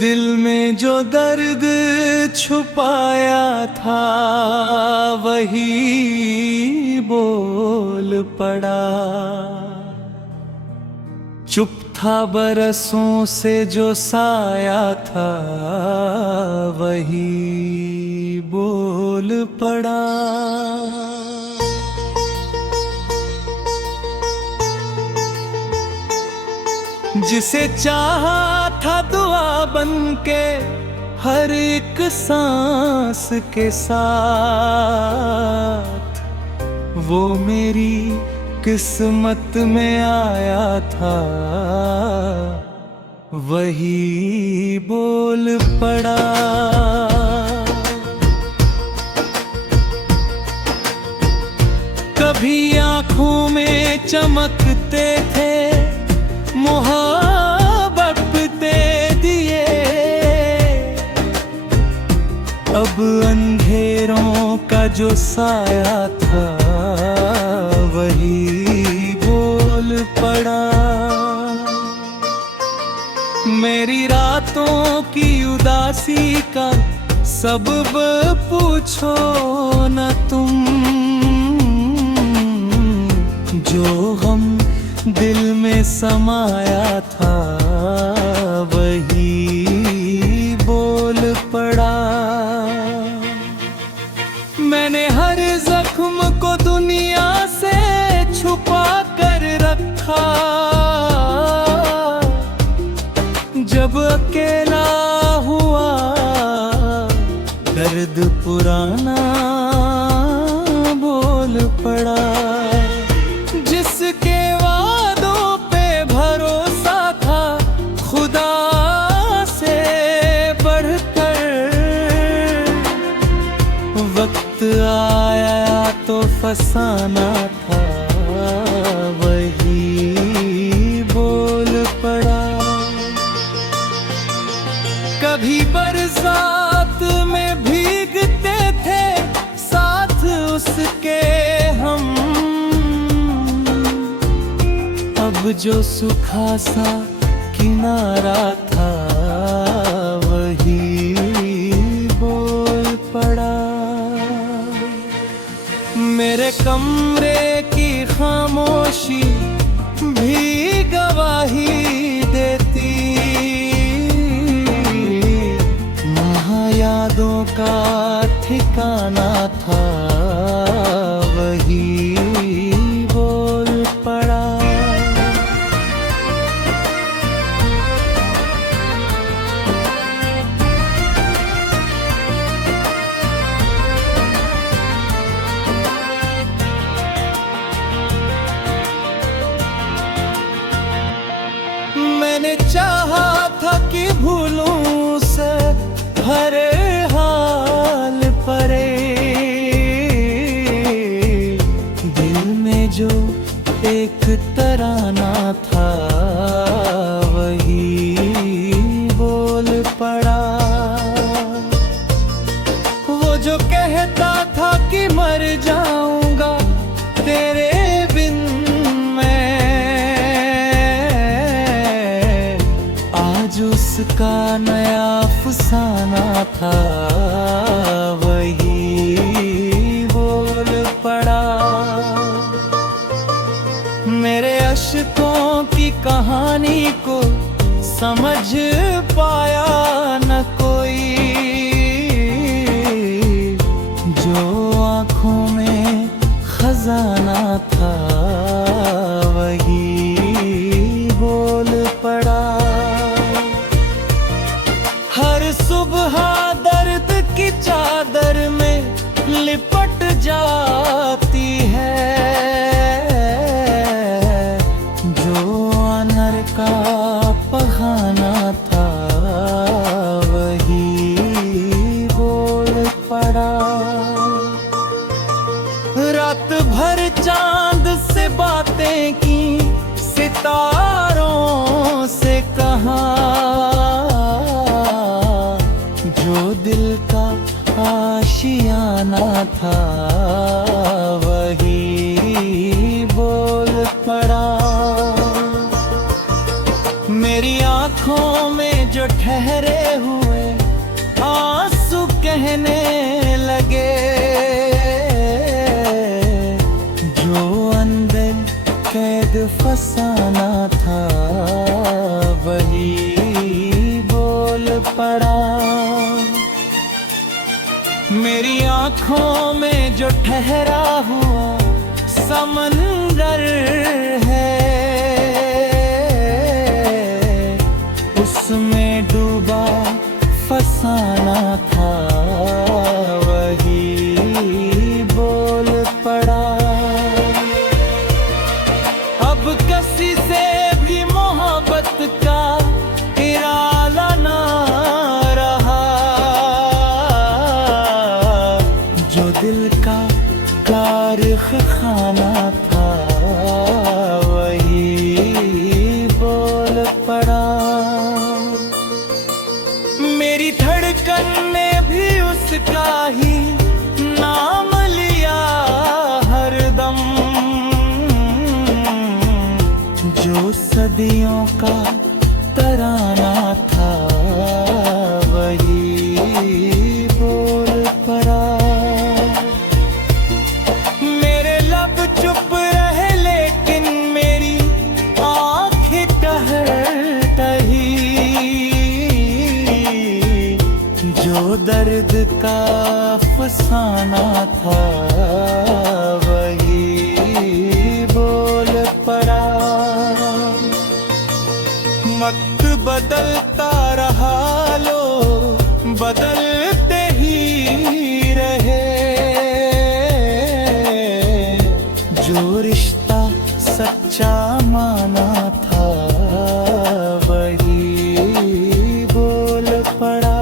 दिल में जो दर्द छुपाया था वही बोल पड़ा। चुप था बरसों से जो साया था वही बोल पड़ा। जिसे चाहा था दुआ बनके हर एक सांस के साथ, वो मेरी किस्मत में आया था वही बोल पड़ा। कभी आँखों में चमकते थे मोहब्बत दे दिए, अब अंधेरों का जो साया था वही बोल पड़ा। मेरी रातों की उदासी का सबब पूछो न तुम, जो हम दिल में समाया था वही बोल पड़ा। मैंने हर जख्म को दुनिया से छुपा कर रखा, जब अकेला हुआ दर्द पुराना बोल पड़ा। जिसके वादों पे भरोसा था खुदा से बढ़कर, वक्त आया तो फसाना था वही बोल पड़ा। कभी बरसात में भीगते थे साथ उसके हम, अब जो सूखा सा किनारा था वही बोल पड़ा। मेरे कमरे की खामोशी भी गवाही देती, वहाँ यादों का ठिकाना था वही बोल पड़ा। मैंने चाहा था कि भूलूं उसे हर हाल परे, दिल में जो एक तराना था वही बोल पड़ा। वो जो कहता था कि मर जाऊंगा तेरे बिन मैं, आज उसका नया अफसाना था वही बोल पड़ा। मेरे अश्कों की कहानी को समझ पाया न कोई, जो आँखों में खजाना था वही बोल पड़ा। हर सुबह दर्द की चादर में लिपट जाती है, जो अनर का पखाना था वही बोल पड़ा। रात भर चांद से बातें की, सितारों से कहा, जो दिल का आशियाना था वही बोल पड़ा। मेरी आँखों में जो जो ठहरे हुए आंसू कहने लगे, जो अंदर कैद फसाना था वही बोल पड़ा। मेरी आंखों में जो ठहरा हुआ समंदर है, उसमें डूबा फसाना था वही बोल पड़ा। अब किसी से भी मोहब्बत का इरादा ना रहा, जो दिल का तारीख खाना था वही बोल पड़ा। मेरी धड़कन ने भी उसका ही नाम लिया हरदम, जो सदियों का तराना था वही बोल पड़ा। मेरे लब चुप रहे लेकिन मेरी आँखें टही, जो दर्द का अफसाना था वही बोल पड़ा। वक्त बदलता रहा, लो बदलते ही रहे, जो रिश्ता सच्चा माना था वही बोल पड़ा।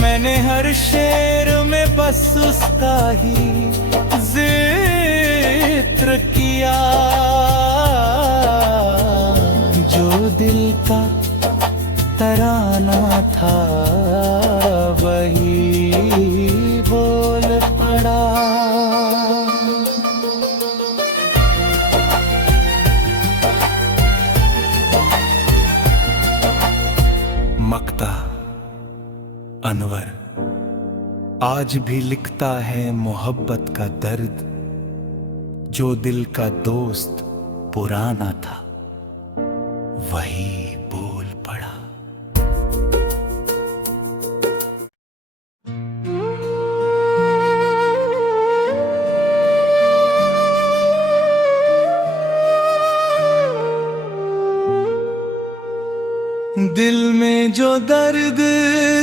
मैंने हर शेर में बस उसका ही जिक्र किया, जो दिल का तराना था वही बोल पड़ा। मक्ता अनवर आज भी लिखता है मोहब्बत का दर्द, जो दिल का दोस्त पुराना था वही बोल पड़ा। दिल में जो दर्द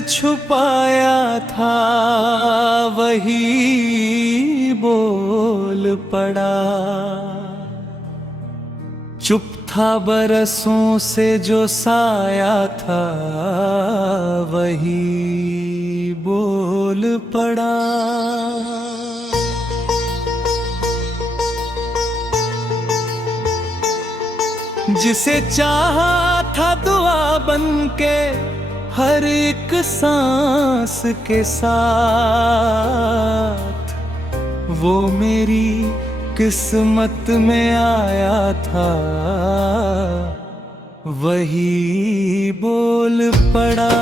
छुपाया था वही बोल पड़ा। चुप था बरसों से जो साया था वही बोल पड़ा। जिसे चाहा था दुआ बनके हर एक सांस के साथ, वो मेरी किस्मत में आया था वही बोल पड़ा।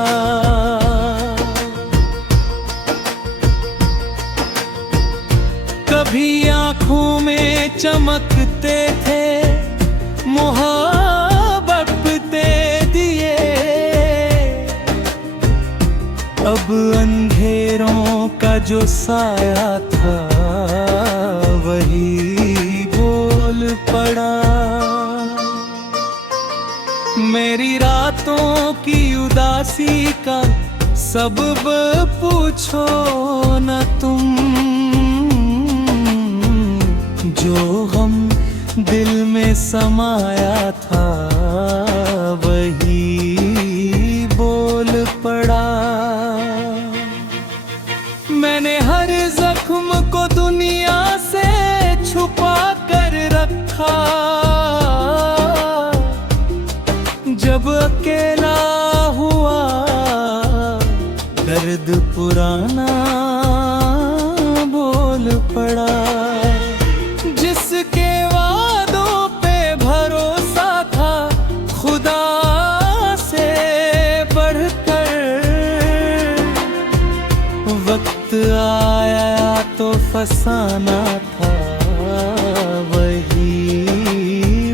कभी आँखों में चमकते थे मोहब्बत दे दिए, अब अंधेरों का जो साया था वही बोल पड़ा। मेरी रातों की उदासी का सबब पूछो न तुम, जो हम दिल में समाया था वही बोल पड़ा। मैंने हर जख्म को दुनिया से छुपा कर रखा, जब अकेला हुआ दर्द पुराना बोल पड़ा। जिसके वादों पे भरोसा था खुदा वक्त आया तो फसाना था, वही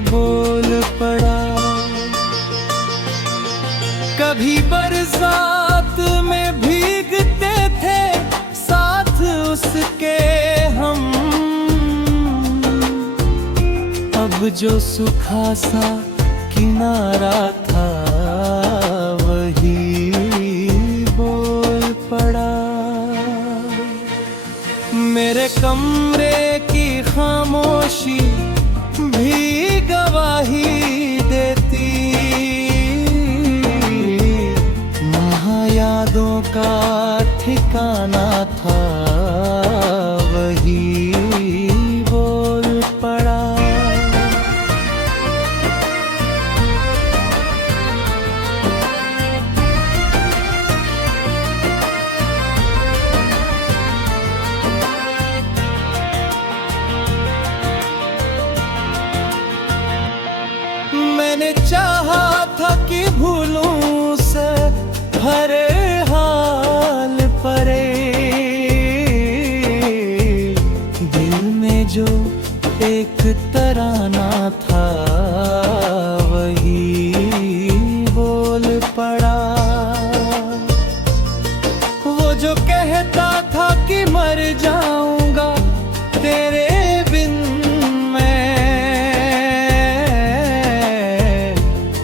बोल पड़ा। कभी बरसात में भीगते थे साथ उसके हम, अब जो सूखा सा किनारा था वही बोल पड़ा। मेरे कमरे की खामोशी भी गवाही देती, वहाँ यादों का ठिकाना था वही बोल पड़ा। मैंने चाहा था कि भूलूं उसे हर हाल परे, दिल में जो एक तराना था वही बोल पड़ा। वो जो कहता था कि मर जाऊंगा तेरे बिन मैं,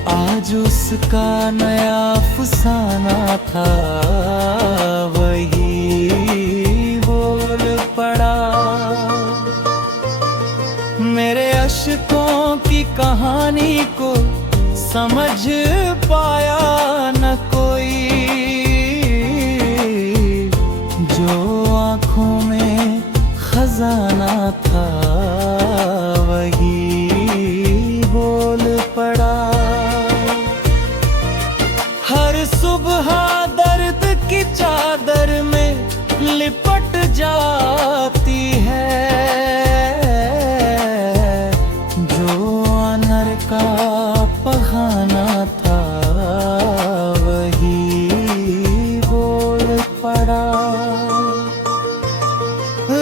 आज उसका नया अफसाना था वही बोल पड़ा। मेरे अश्कों की कहानी को समझ पाया न कोई, जो आँखों में खजाना था वही बोल पड़ा। हर सुबह दर्द की चादर में लिपट जाती है, जो अनर का पखाना था वही बोल पड़ा।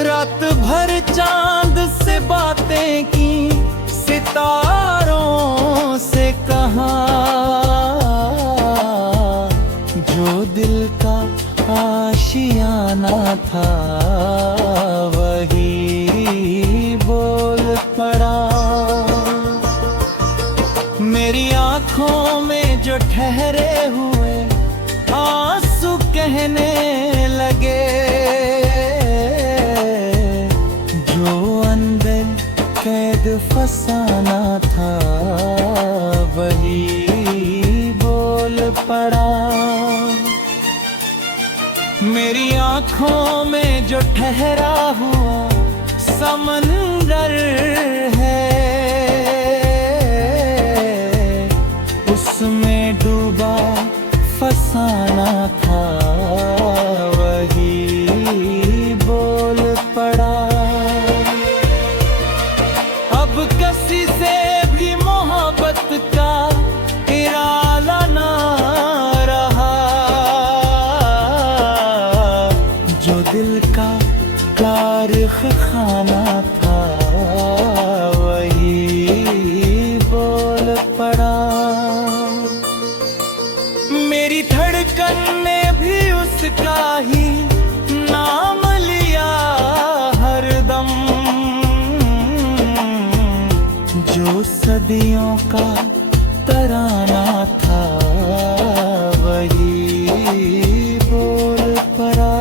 रात भर चांद से बातें की, सितारों से कहा, जो दिल का आशियाना था वही बोल पड़ा। मेरी आँखों में जो ठहरे हुए आंसू कहने लगे, जो अंदर कैद फसाना था वही बोल पड़ा। मेरी आँखों में जो ठहरा हुआ समंदर है, उसमें डूबा फसाना था वही बोल पड़ा। अब किसी से भी मोहब्बत का इरादा ना रहा, जो दिल का तारीख खाना था वही बोल पड़ा। मेरी धड़कन ने भी उसका ही नाम लिया हरदम, जो सदियों का तराना था वही बोल पड़ा।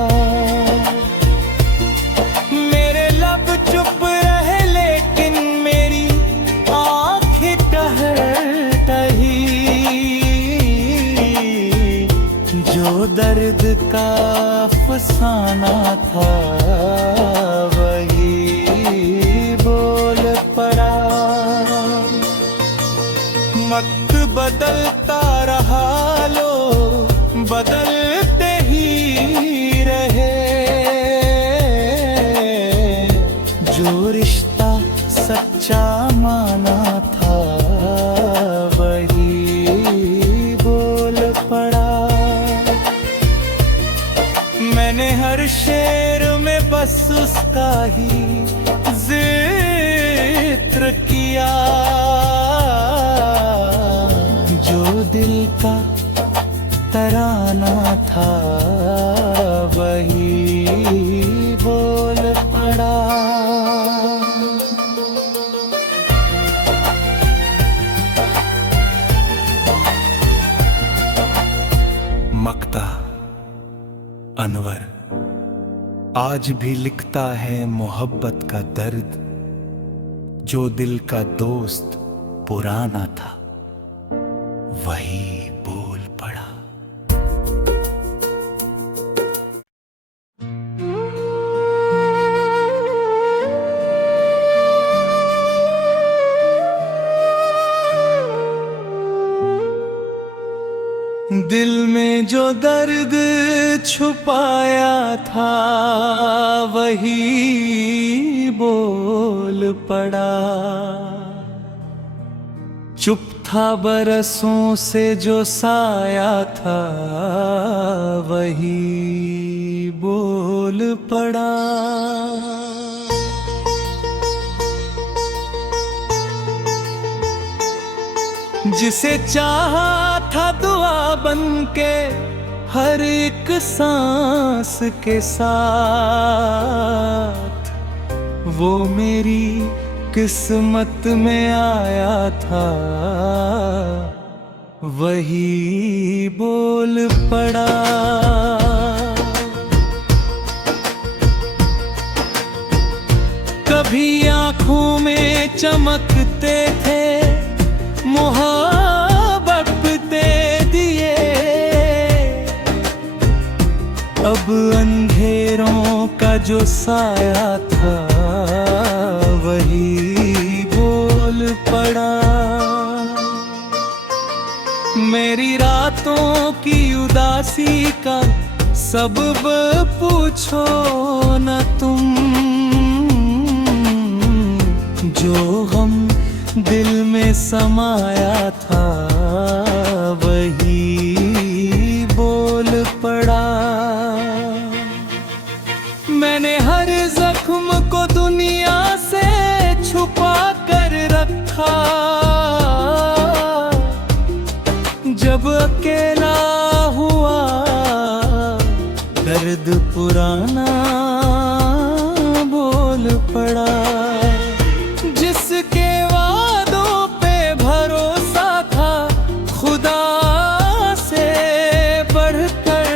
मेरे लब चुप रहे लेकिन मेरी आँखें टही, जो दर्द का अफसाना था वही बोल पड़ा। वक्त बदलता रहा, लो बदलते ही रहे, जो रिश्ता सच्चा माना था वही बोल पड़ा। मैंने हर शेर में बस उसका ही जिक्र किया, जो दिल का तराना था वही बोल पड़ा। मक्ता अनवर आज भी लिखता है मोहब्बत का दर्द, जो दिल का दोस्त पुराना था वही बोल पड़ा। दिल में जो दर्द छुपाया था वही बोल पड़ा। चुप था बरसों से जो साया था वही बोल पड़ा। जिसे चाहा था दुआ बनके हर एक सांस के साथ, वो मेरी किस्मत में आया था वही बोल पड़ा। कभी आँखों में चमकते थे मोहब्बत दे दिए, अब अंधेरों का जो साया था वही बोल पड़ा। मेरी रातों की उदासी का सबब पूछो न तुम, जो गम दिल में समाया था वही बोल पड़ा। मैंने हर जख्म को दुनिया से छुपा कर रखा, जब अकेला हुआ दर्द पुराना बोल पड़ा। जिसके वादों पे भरोसा था खुदा से बढ़कर,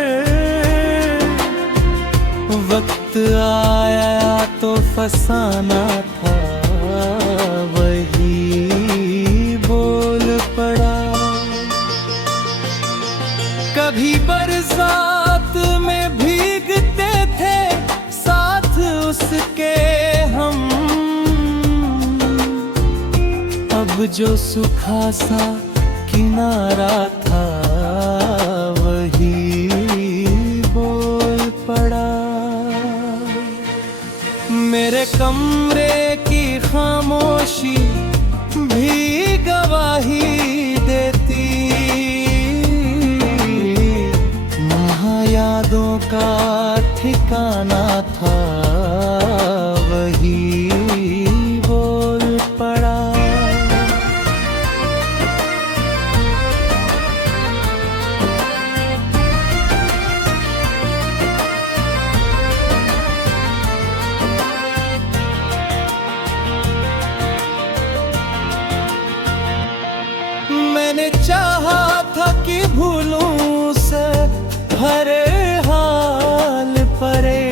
वक्त आया तो फसाना था वही बोल पड़ा। कभी बरसात में भीगते थे साथ उसके हम, अब जो सूखा सा किनारा था वही बोल पड़ा। मेरे कमरे की खामोशी भी गवाही देती, यादों का ठिकाना था वही बोल पड़ा। मैंने चाहा था कि भूलूं उसे हर हाल परे,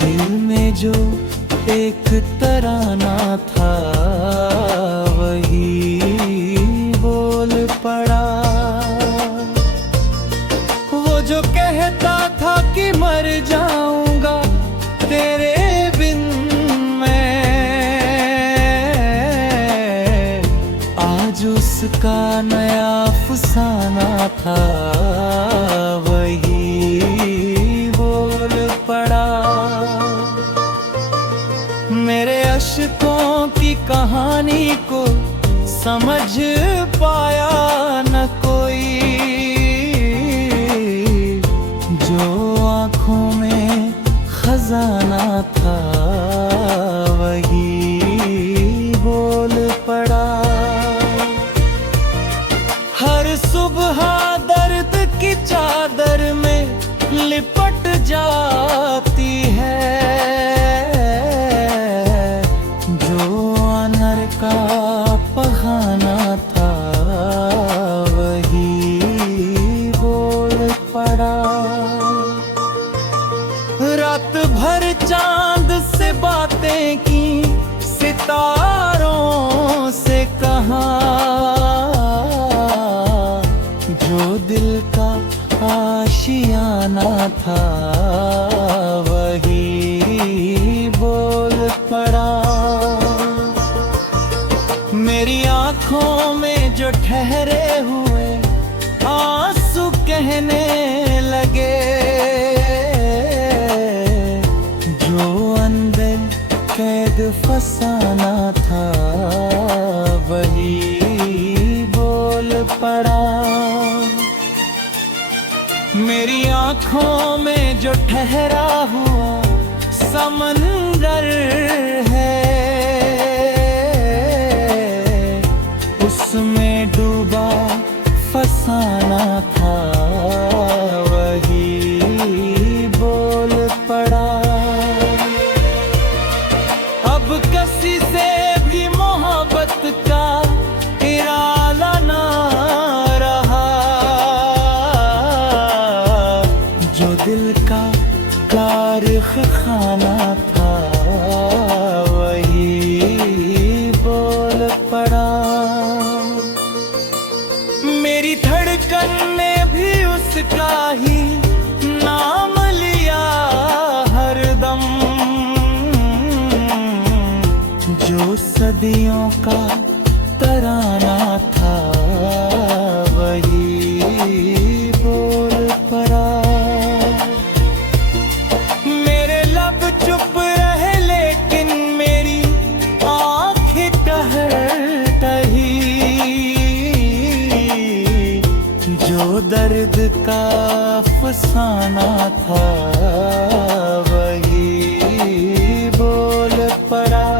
दिल में जो एक तराना था वही बोल पड़ा। वो जो कहता था कि मर जाऊंगा तेरे बिन मैं, आज उसका नया अफसाना था वही बोल पड़ा। मेरे अश्कों की कहानी को समझ पाया न कोई, पड़ा। रात भर चांद से बातें की, सितारों से कहा, जो दिल का आशियाना था वही बोल पड़ा। मेरी आंखों में जो ठहरे हुए आंसू कहने लगे, जो अंदर कैद फसाना था वही बोल पड़ा। मेरी आंखों में जो ठहरा हुआ समंदर है, उसमें डूबा फसाना था वही बोल पड़ा। अब किसी से भी मोहब्बत का इरादा ना रहा, जो दिल का तारीख खाना था वही बोल पड़ा। मेरी धड़कन ने भी उसका ही नाम लिया हरदम, जो सदियों का तराना था वही बोल पड़ा। मेरे लब चुप रहे लेकिन मेरी आँखें टही, जो दर्द का अफसाना था वही बोल पड़ा।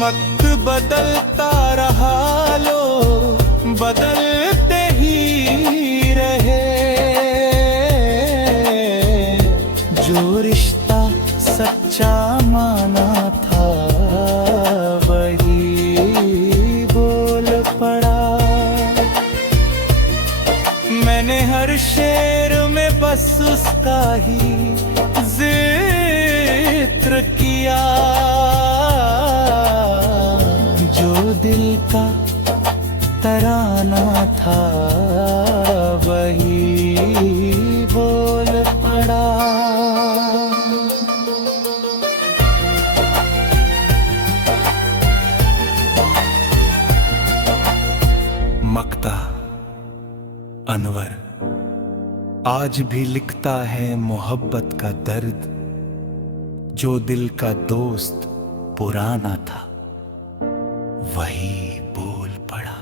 वक्त बदलता रहा, लोग बदलते ही रहे, जो रिश्ता सच्चा माना था वही बोल पड़ा। मैंने हर शेर में बस उसका ही जिक्र किया, जो दिल का तराना था वही बोल पड़ा। मक्ता अनवर आज भी लिखता है मोहब्बत का दर्द, जो दिल का दोस्त पुराना था वही बोल पड़ा।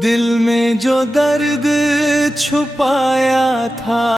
दिल में जो दर्द छुपाया था